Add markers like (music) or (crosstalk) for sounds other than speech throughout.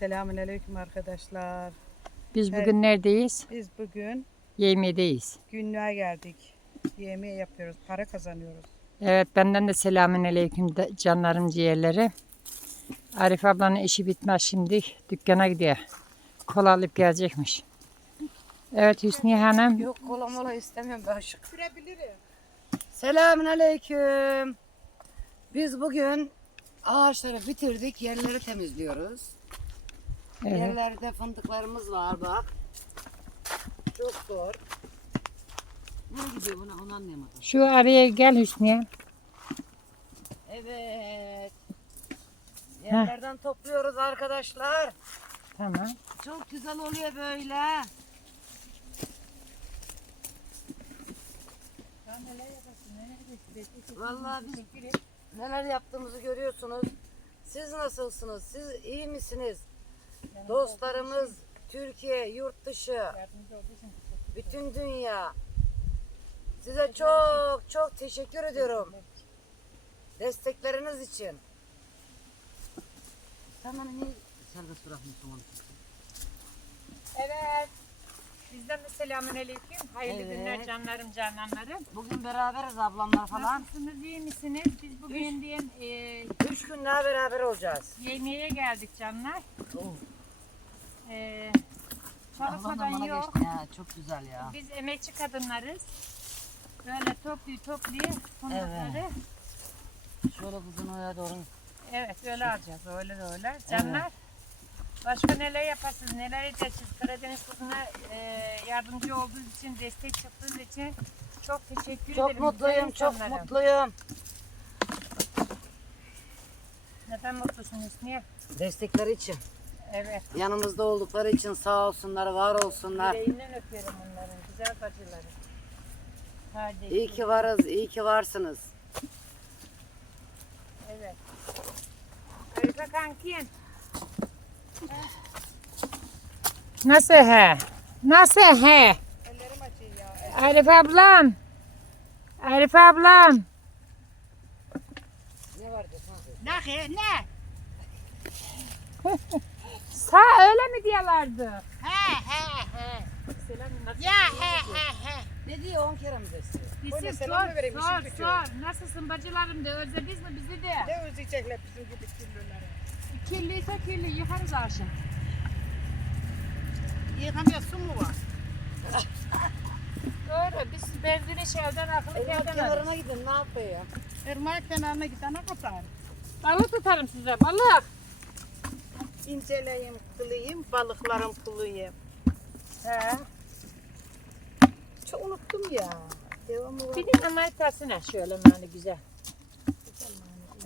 Selamünaleyküm arkadaşlar. Biz Evet. bugün neredeyiz? Biz bugün Yemeğdeyiz. günlüğe geldik. Yemeği yapıyoruz, para kazanıyoruz. Evet benden de selamün aleyküm de- canlarım ciğerleri. Arif ablanın işi bitmez şimdi. Dükkana gidiyor. Kola alıp gelecekmiş. Evet Hüsniye Hanım. Yok kola mola istemiyorum ben şık. Sürebilirim. Selamün aleyküm. Biz bugün ağaçları bitirdik. Yerleri temizliyoruz. Evet. Yerlerde fındıklarımız var bak. Çok zor. Nereye gidiyor buna onu anlayamadım. Şu araya gel Hüsniye. Evet. Yerlerden topluyoruz arkadaşlar. Tamam. Çok güzel oluyor böyle. Vallahi biz neler yaptığımızı görüyorsunuz. Siz nasılsınız? Siz iyi misiniz? Dostlarımız Türkiye, yurt dışı, bütün dünya. Size çok çok teşekkür ediyorum. Destekleriniz için. Sen bana niye serbest bırakmıyorsun onu? Evet. Bizden de selamün aleyküm. Hayırlı Evet. günler canlarım cananlarım. Bugün beraberiz ablamlar falan. Nasılsınız iyi misiniz? Biz bugün diyelim e, Üç gün daha beraber olacağız. yemeğe geldik canlar. E, Ablam da çalışmadan bana yok. geçti ya. Çok güzel ya. Biz emekçi kadınlarız. Böyle topluyor topluyor fındıkları. Şöyle kuzun oraya doğru. Evet öyle alacağız öyle de öyle. Canlar başka neler yaparsınız neler edersiniz Karadeniz kızına e, yardımcı olduğunuz için destek çıktığınız için çok teşekkür Çok ederim. mutluyum, güzel çok mutluyum. Neden mutlusunuz niye? Destekleri için. Evet. Yanımızda oldukları için sağ olsunlar, var olsunlar. Yüreğinden öpüyorum onların güzel bacıları. Kardeşim. İyi ki varız, iyi ki varsınız. Evet. Arife kankin. Nasıl he? Nasıl he? Ellerim acıyor ya. Arif ablam. Arif ablam. Ne var? Ne? Ne? Sağ öyle mi diyorlardı? He he he. Selam nasıl? Ya he he he. Ne diyor on kere mi desteği? Böyle selam mı vereyim, sor, sor. Nasılsın bacılarım da özlediniz mi bizi de? Ne özleyecekler bizim gibi kirlileri. Kirliyse kirli yıkarız akşam. Yıkamaya su mu var? Doğru biz benzini şevden akıllı yerden alırız. kenarına gidin ne yapıyor? Irmak kenarına gidene kadar. Balık tutarım size balık. İnceleyim, kılayım, balıklarım kılayım. He. Çok unuttum ya. Devamı var. Bir de amelitasına şöyle mani güzel.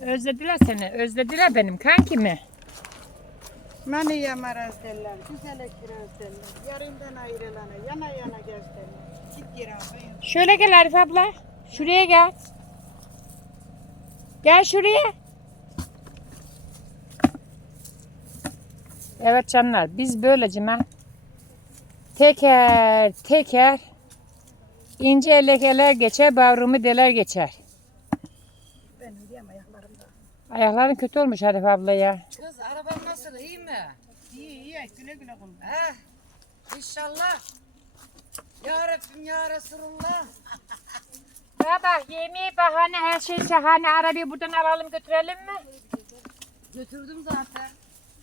Özlediler seni. Özlediler benim kankimi. Mani yamar özlerler, güzel ekir özlerler. Yarından ayrılana, yana yana gezlerler. Git gir abi. Şöyle gel Arif abla. Şuraya gel. Gel şuraya. Evet canlar biz böylece mi? Teker teker ince elekeler geçer bağrımı deler geçer. Ben yürüyem ayaklarımda. Ayakların kötü olmuş Arif abla ya. Kız araban nasıl iyi mi? İyi iyi, güle güle kullan. He? İnşallah. Ya Rabbim ya Resulullah. (laughs) Ya bak yemeği bahane her şey şahane arabayı buradan alalım götürelim mi? Götürdüm zaten.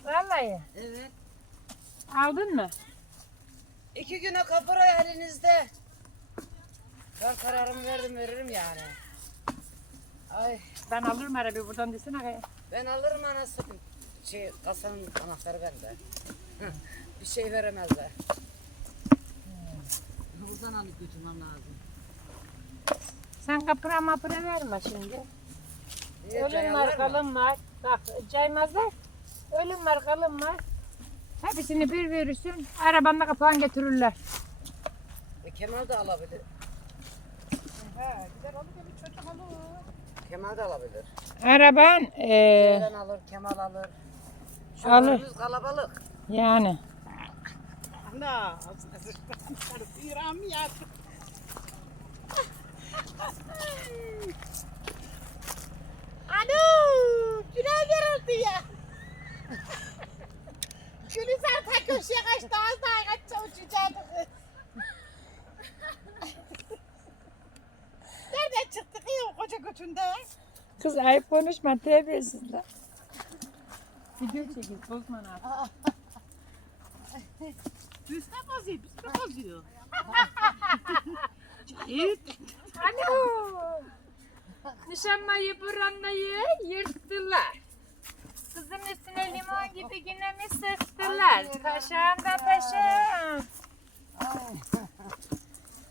Vallahi. Evet. Aldın mı? İki güne kapora elinizde. Ben kararımı verdim veririm yani. Ay Ben alırım arabayı buradan desene. ben alırım anasını. Şey kasanın anahtarı bende. (laughs) Bir şey veremezler. Buradan alıp götürmem lazım. Sen kapıra mapıra verme şimdi. Niye, Ölüm var, mı? kalım var. Bak caymazlar. Ölüm var, kalım var. Hepsini bir verirsin. Arabanda kapağın getirirler. E, Kemal de alabilir. Ha, güzel olur bir çocuk olur. Kemal de alabilir. Araban eee Ceylan alır, Kemal alır. Alır. Şoförümüz kalabalık. yani. Ana, İran ya. Alo, günah yarıldı ya. Gülizar ta köşeye kaçtı az daha kaçsa uçacaktı. Nereden çıktı ki o koca götünde? Kız ayıp konuşma terbiyesizler. Video çekin bozma abi. Üstüne bozuyor, üstüne bozuyor. Cahit. Alo. Nişanlayı buranlayı yırttılar. Kızın üstüne limon gibi yine mi sıktılar? Paşam da paşam.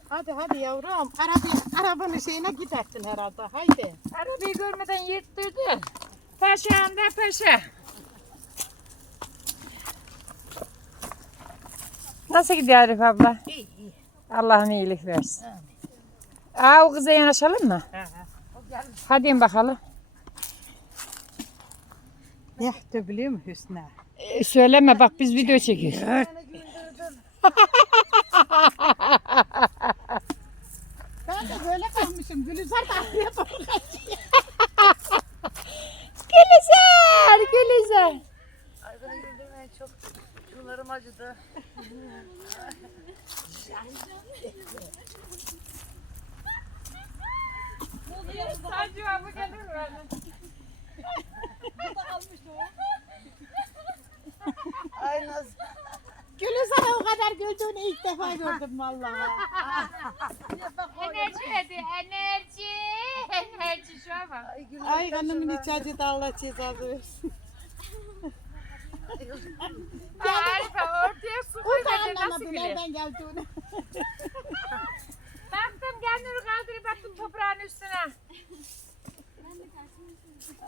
Hadi hadi yavrum. Arabi, arabanın şeyine gidersin herhalde. Haydi. Arabayı görmeden yırttırdı. Paşam da paşa. Nasıl gidiyor Arif abla? İyi iyi. Allah'ın iyilik versin. Aa o kıza yanaşalım mı? Hadi bakalım. Ne biliyor musun Hüsnü? Ee, söyleme bak biz video çekiyoruz. (laughs) Ben de böyle kalmışım. Gülizar da arkaya doğru kaçıyor. Gülizar, Gülizar. Ay bana güldürmeyin çok. Şunlarım acıdı. Sadece abla gelir mi? Ay nasıl? Gülizar'a o kadar güldüğünü ilk defa gördüm vallahi. Enerji hadi, enerji. Enerji şu an bak. Ay hanımın içi acıdı Allah cezası versin. Arife ortaya su O da koymadı nasıl anlamadı gülüyor? nereden geldiğini. Baktım kendini kaldırıp baktım toprağın üstüne.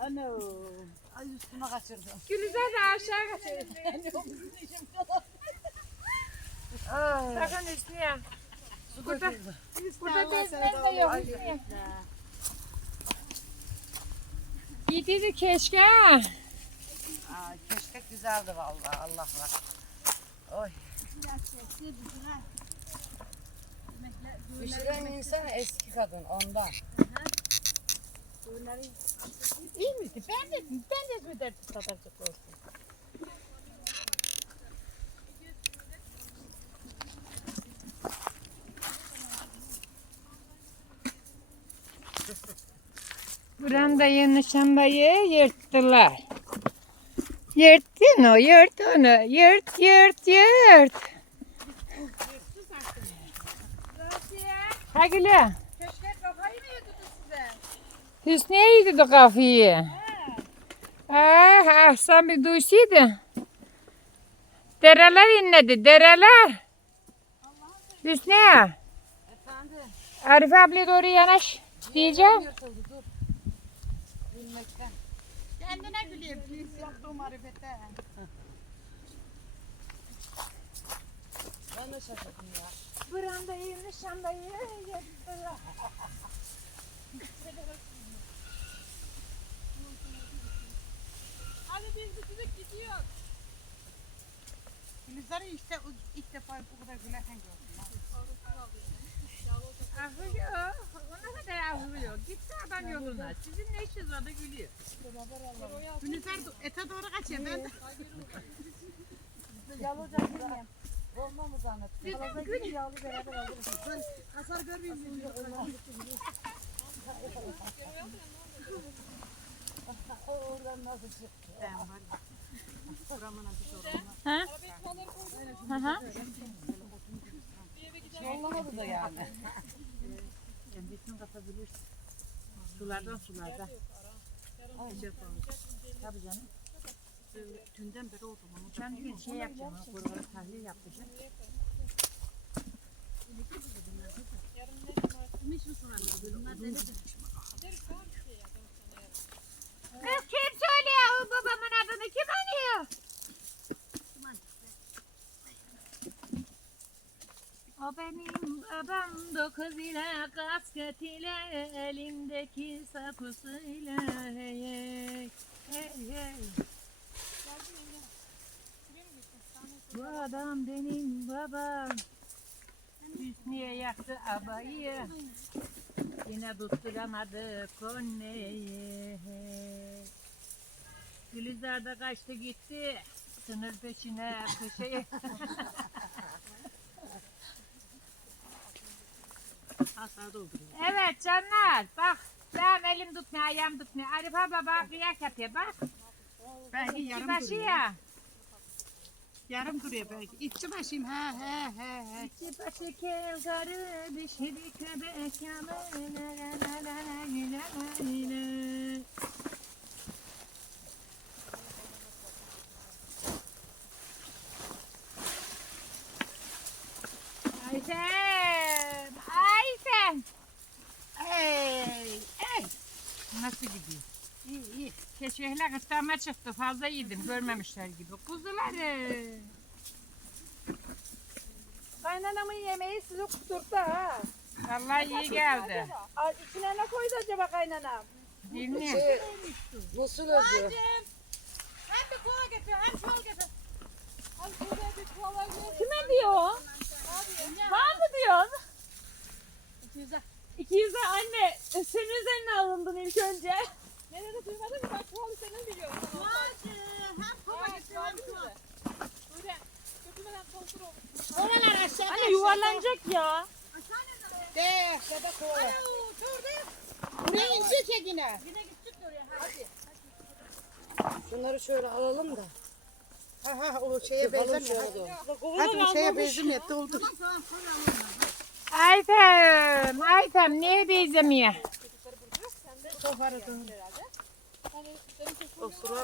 Ano. Ay üstüme kaçırdım. Gülizar da aşağı kaçıyor. (laughs) Ay. Sakın üstüne. Su Burada-. Burada bezmen de yok üstüne. Gidiydi keşke ha. Ay keşke güzeldi vallahi Allah var. Oy. Pişiren insan eski kadın ondan. İyi miydi? Ben de, ben de güzel tutacak olsun. Brandayı, nişanbayı yırttılar. Yırttın o, yırt onu. Yırt, yırt, yırt. Ha Gülü. Keşke kafayı mı yediniz size? Hüsniye yedi de kafayı. Ah, ah sen bir duysaydı. Dereler inledi, dereler. Hüsniye, Efendim. Arife ablaya doğru yanaş diyeceğim. Kendine güleyim. Biz yaptığım marifete. Ben de şaşırdım ya. Brandayı, nişanbayı yırttılar. Hadi biz bitirip gidiyor. Gülizar'ı işte o- ilk defa bu kadar gülerken gördüm. Ahılıyor. Ona kadar ahılıyor. Gitti adam yoluna. Sizin ne işiniz orada gülüyor. Do- ete doğru kaçıyor. Ben de Yalacak bilmiyorum. Olma mı zannettim? Bizim gül. Yağlı beraber alırız. Hasar görmeyeyim? O (laughs) oradan nasıl çıktı? ben var Ha? Hı hı. Yollamadı da yani. Kendisini katabilirsin. Sulardan sulardan. Tabii canım. Dünden beri oldu bunu. Ben bir şey yapacağım. ha, Buraları tahlil yapacağım. Kız kim söylüyor o babamın adını? Kim arıyor? O benim babam dokuz ile kasket ile elimdeki sapısıyla hey hey hey hey. Bu adam benim babam. Hüsniye yaktı abayı. Yine tutturamadı konneyi. Gülizar da kaçtı gitti. Sınır peşine köşeye. (laughs) Hasar dolduruyor. evet canlar bak. Ben elim tutmuyor, ayağım tutmuyor. Arif abla bak kıyak yapıyor bak. Belki yarım başı duruyor. ya. Yarım duruyor belki. İççi başıyım ha he he he. İki başı kel karı dişi köbek yalı. Keşkehler gırtlağıma çıktı. Fazla yedim. Görmemişler gibi. Kuzuları. Kaynanamın yemeği sizi kuturdu ha. Vallahi iyi geldi. Aa, İçine ne koydu acaba kaynanam? Bilmiyorum. Şey, nasıl özü? Hem bir kola getir hem çol getir. Kime diyor? Var mı diyorsun? 200'e. 200'e anne senin üzerine alındın ilk önce. Ne dedi duymadın mı? Ben çuvalı senin biliyorum. Hadi. Hem getir hem çuval. Böyle götürmeden kontrol olmuş. Oralar aşağıda. Anne yuvarlanacak ya. De aşağıda kola. Buraya inecek ya yine. Şunları şöyle alalım da. Ha ha o şeye benzemiyor. Hadi, hadi o şeye benzemiyor. Doldur. Aytem, Aytem niye benzemiyor?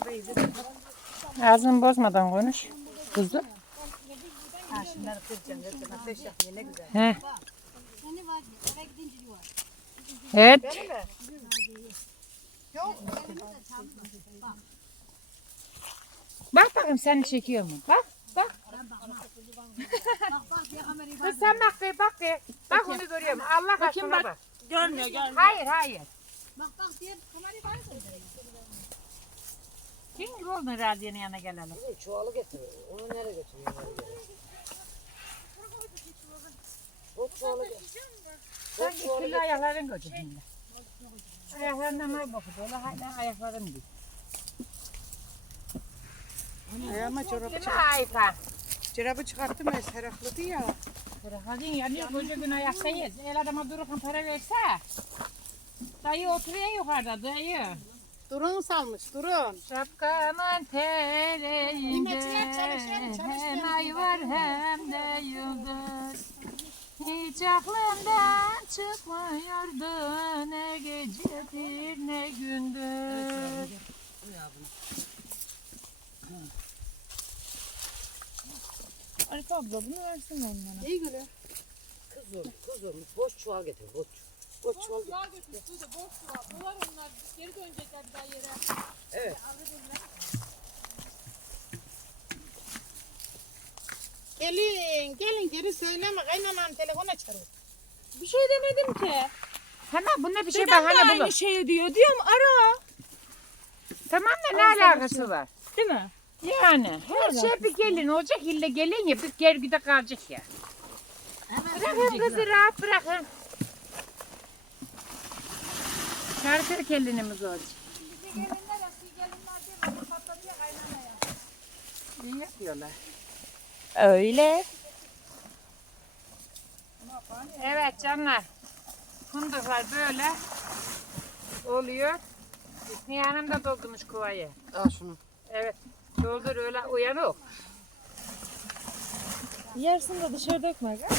Benzemiyor. Ağzını bozmadan konuş. Kuzu. Ha şunları kıracaksın. Hepsini ateş yapmıyor ne güzel. He. Evet. Yok. Bak bakayım seni çekiyor mu? Bak, bak. Kız sen bak be, bak be. Bak onu görüyorum. Allah aşkına bak. Görmüyor görmüyor. Hayır, hayır. Kim gibi oldun radyonun yanına gelelim. Kızım çuvalı getir. Onu nereye götürüyor? O çuvalı getir. Sen kirli ayakların götür şimdi. Ayaklarından ne bakıyor? Öyle hala ayakların değil. Ayağıma çorap Değil mi çıkart. Ayfa? Çorabı çıkarttım ya serakladı ya. Bırakadın yanıyor koca gün ayaktayız. El adama dururken para verse. Dayı oturuyor yukarıda dayı. Durun salmış durun. Şapkamın teleğinde Nimetçiler çalışıyor, çalışıyor. hem ay var hem de yıldız. Hiç aklımdan çıkmıyordu ne gecedir ne gündüz. Arif abla bunu versene onlara. İyi gülü. Kızım, kızım. Boş çuval getir. Boş. Boş çuval. Çuval götür, suyu da boş çuval. Dolar onlar, geri dönecekler bir daha yere. Evet. Gelin gelin geri söyleme kaynanam telefon açarım. Bir şey demedim ki. Hemen bunda bir şey Dedem de bahane aynı şeyi diyor. Diyorum ara. Tamam da ne alakası var? Değil mi? Yani her şey bir gelin olacak ille gelin ya bir gergide kalacak ya. Bırakın kızı rahat bırakın. Şarkı gelinimiz olacak. İyi yapıyorlar. Öyle. Evet canlar. Fındıklar böyle oluyor. Hüsniye Hanım da doldurmuş kovayı. Al şunu. Evet. Doldur öyle uyanık. Yarısını da dışarı dökme. gel.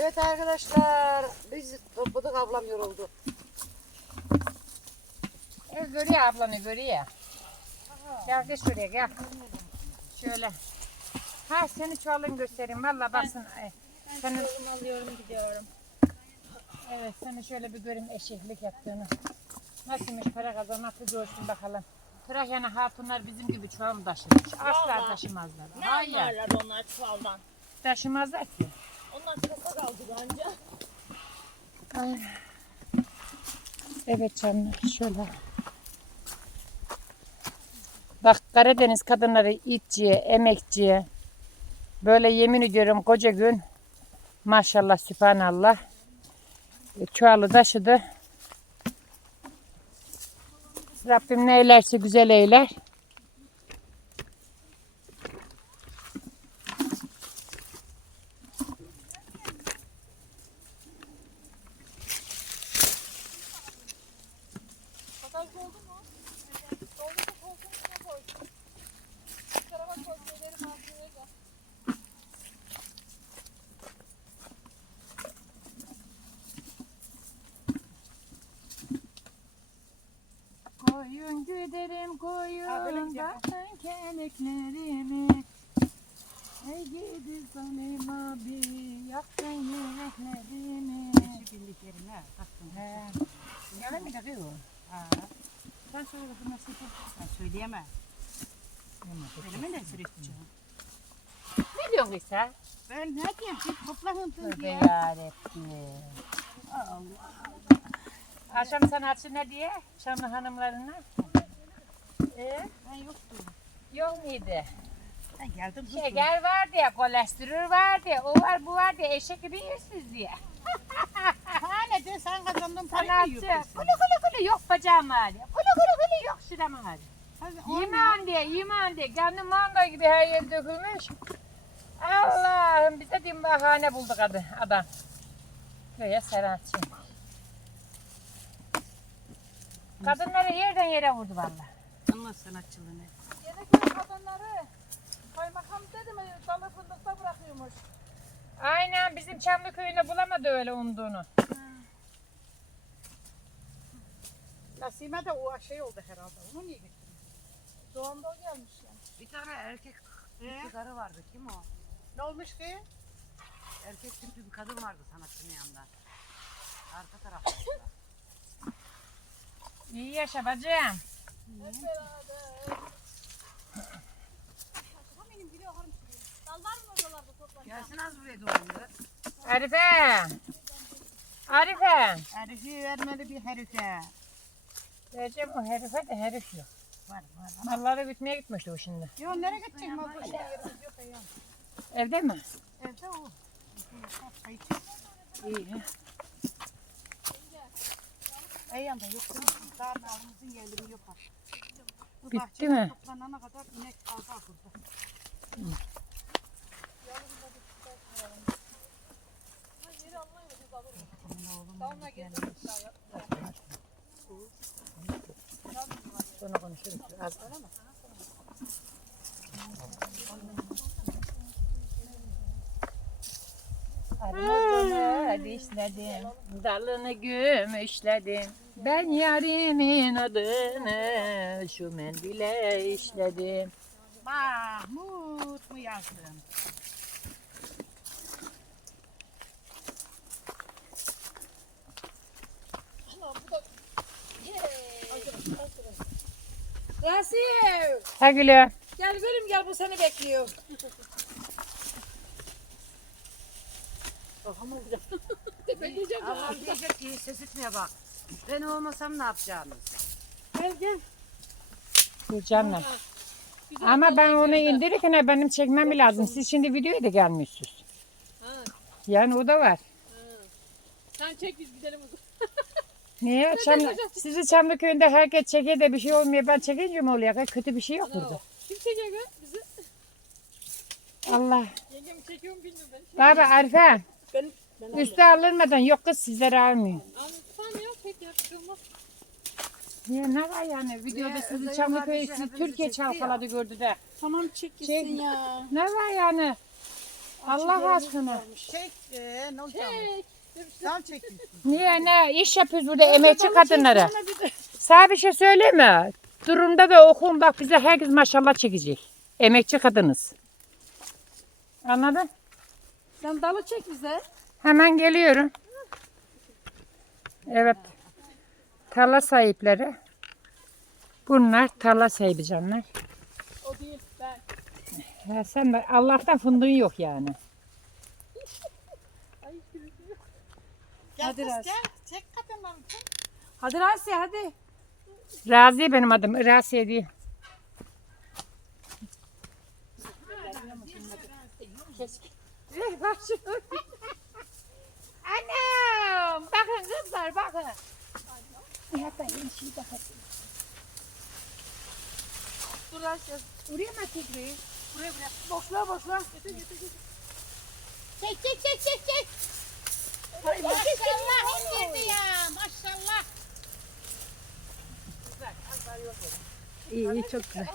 Evet arkadaşlar. Biz topladık ablam yoruldu. Evet, görüyor ablanı görüyor. Gel gel şuraya gel. Şöyle. Ha seni çuvalın göstereyim. Valla basın. Ay, Seni, alıyorum gidiyorum. evet seni şöyle bir göreyim eşeklik yaptığını. Nasılmış para kazanmak bir görsün bakalım. Trakya'nın hatunlar bizim gibi çuval mı taşırmış? Asla taşımazlar. Ne Hayır. anlarlar onlar çuvaldan? Taşımazlar ki. Onlar kasa kaldı bence. Evet canlar şöyle. Bak Karadeniz kadınları itçiye, emekçiye böyle yemin ediyorum koca gün maşallah sübhanallah e, çuvalı taşıdı. Rabbim ne eylerse güzel eyler. Gaz doldu mu? Evet. Doldu da koltuğun içine koydum. Şu tarafa koy, gelirim abi. Ben söyleyemem. Söyleme de sürekli. Ne diyorsun sen? Ben ne diyeyim? Siz toplanın Tövbe diye. yarabbim. Allah. Akşam sanatçı ne diye? Çamlı hanımlarına. Ee, Ben yoktum. yok muydu? Ben geldim. sustum. Şeker var diye, kolesterol var diye, o var bu var diye, eşek gibi yiyorsunuz diye. Ha ne de sen kazandın parayı mı Sanatçı, yiyorsun? kulu kulu kulu yok bacağım hali, kulu kulu kulu yok şuram hali. Yemen diye, yemen diye, kendi manga gibi her yer dökülmüş. Allah'ım bize din bahane bulduk adı, adam. Köye sanatçı. Kadınları yerden yere vurdu vallahi. Anla sanatçılığını. Yedekli kadınları kaymakam dedi mi dalı fındıkta bırakıyormuş. Aynen bizim Çamlıköy'ünde bulamadı öyle umduğunu. Nasime de o şey oldu herhalde. Onu niye getirdin? Doğumda o gelmiş ya. Bir tane erkek Ee? karı vardı. Kim o? Ne olmuş ki? Erkek tüplü bir kadın vardı sanatçının yanında. Arka tarafta. İyi yaşa bacım. Gelsin az buraya doğru. Arife. Arife. Herifi vermeli bir herife. Diyeceğim o herife de herif yok. Var var. Malları gütmeye gitmişti o şimdi. Yo nereye gidecek mi? Başka yerimiz yok ya. Evde mi? Evde o. İyi. Ey yanda yok? Daha nalımızın yerleri yok. ha. Bu Bitti mi? Toplanana kadar inek fazla burada. Sonra konuşuruz. Az. Armudunu dişledim, dalını gümüşledim. Ben yarimin adını şu mendile işledim. Mahmut mu yazdın? Rasif! Ha gülüm. Gel gülüm gel bu seni bekliyor. Allah'ım diyecek ki ses etmeye bak. Ben olmasam ne yapacaksınız? Gel gel. Dur canım. Ama ben onu indirirken benim çekmem lazım. Siz şimdi videoya da gelmiyorsunuz. Yani o da var. Sen çek biz gidelim o zaman. Niye? Çam, sizi Çamlıköy'ünde herkes çeker de bir şey olmuyor. Ben çekince mi oluyor? Kötü bir şey yok burada. Kim çekiyor kız bizi? Allah. Yengem çekiyor mu bilmiyorum ben. Baba Arife. Ben, ben Üstü alınmadan yok kız sizlere almıyor. Tamam ya çek ya. bir şey. Niye ne var yani? Videoda Niye? sizi Özel Çamlıköy, kardeşi sizi Türkiye çekti ya. çalkaladı gördü de. Tamam çek gitsin Çek. ya. Ne var yani? Allah aşkına. Çek. Ee, ne olacak? Çek. Sen çekin. Niye ne? iş yapıyoruz burada emekçi kadınlara. Sana bir şey söyleyeyim mi? Durumda da okun bak bize herkes maşallah çekecek. Emekçi kadınız. Anladın? Sen dalı çek bize. Hemen geliyorum. Evet. Tarla sahipleri. Bunlar tarla sahibi canlar. O değil ben. Ya sen de Allah'tan fındığın yok yani. Gel Hadi kız Ras. gel. Çek çek. Hadi Rasya hadi. Raziye benim adım. Raziye değil. Anam! Bakın kızlar bakın. Hatta yeni şey bakın. Dur Asya. Oraya mı tekrar? Buraya buraya. Boşluğa boşluğa. Çek çek çek çek çek. Maşallah indirdi ya. Maşallah. İyi iyi çok güzel.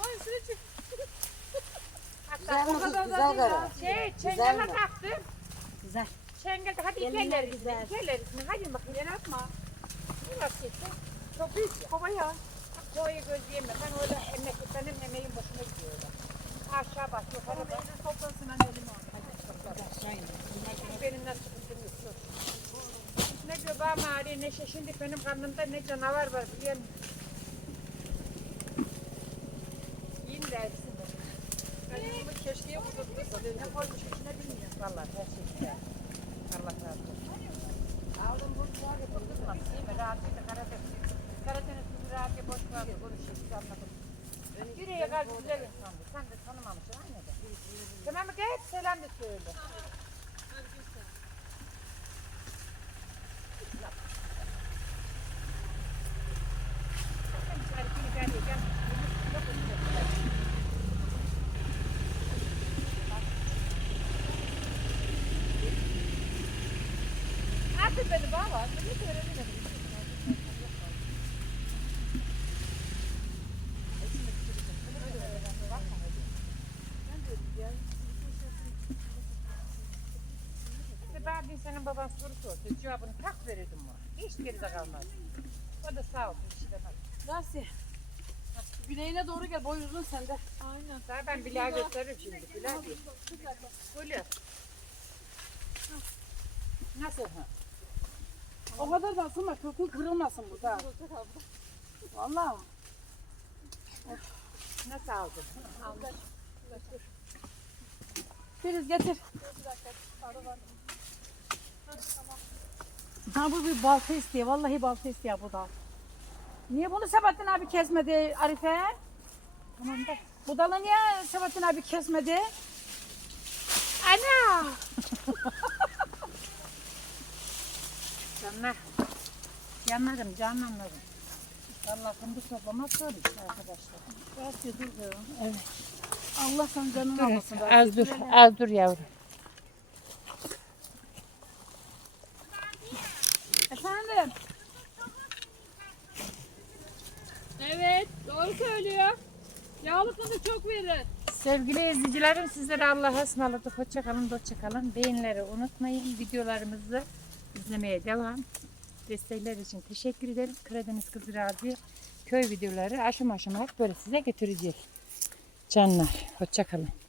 Güzel mi kız? Güzel karı. Şey, mi? taktım. Güzel. Çengel hadi ikerler güzel. İkerler Hadi bakayım. Atma. Ne vaziyette? Çok büyük. Baba ya. Koyu gözleyemem. Ben öyle emek, benim emeğim boşuna gidiyor. öyle. aşağı bak. Yukarı bak. Toplasın anne elimi al. Benim nasıl sıkıntım yok. Ne göbeğim ağrıyor ne şey. Şimdi benim karnımda ne canavar var biliyor musun? Yiyin de etsin de. Bunu keşkeye dedim. Ne koymuş içine bilmiyorum. Vallahi her şey. Allah razı olsun. Aldım bu var ya. Değil mi? Rahatıydı Karadeniz. Karadeniz kızı rahat ya boş ya konuşuyor. Biz anladık. Yüreğe kalp güzel insandı. Sen de tanımamışsın anne de. Tamam mı? Gel selam da söyle. Hadi beni bağla. Beni de öğrenelim. İşte bir senin baban soru sordu. Cevabını tak verirdim ona. Hiç geride kalmaz. O da sağ olsun. Bir şey demez. Nasıl? Güneyine doğru gel boy uzun sende. Aynen. Sana ben Bilal gösteririm şimdi. Bilal diye. Böyle. Nasıl? Ha? O kadar da ısınma kökün kırılmasın burada. Vallahi. Nasıl aldın? Filiz getir. Ha bu bir balta istiyor. Vallahi balta istiyor bu da. Niye bunu Sebahattin abi kesmedi Arife? Tamam da. Bu dalı niye Sebahattin abi kesmedi? Ana! Canlar. Yanlarım, canlanlarım. Vallahi fındık toplamak zor iş arkadaşlar. Biraz dur. Evet. Allah sana canını almasın. az dur, az dur yavrum. Efendim. Evet. Doğru söylüyor. Yağlı fındık çok verir. Sevgili izleyicilerim sizlere Allah'a ısmarladık. Hoşça kalın, hoşça kalın. Beğenileri unutmayın. Videolarımızı izlemeye devam. Destekler için teşekkür ederim. Karadeniz Kızı Radyo köy videoları aşım hep böyle size getireceğiz. Canlar, hoşça kalın.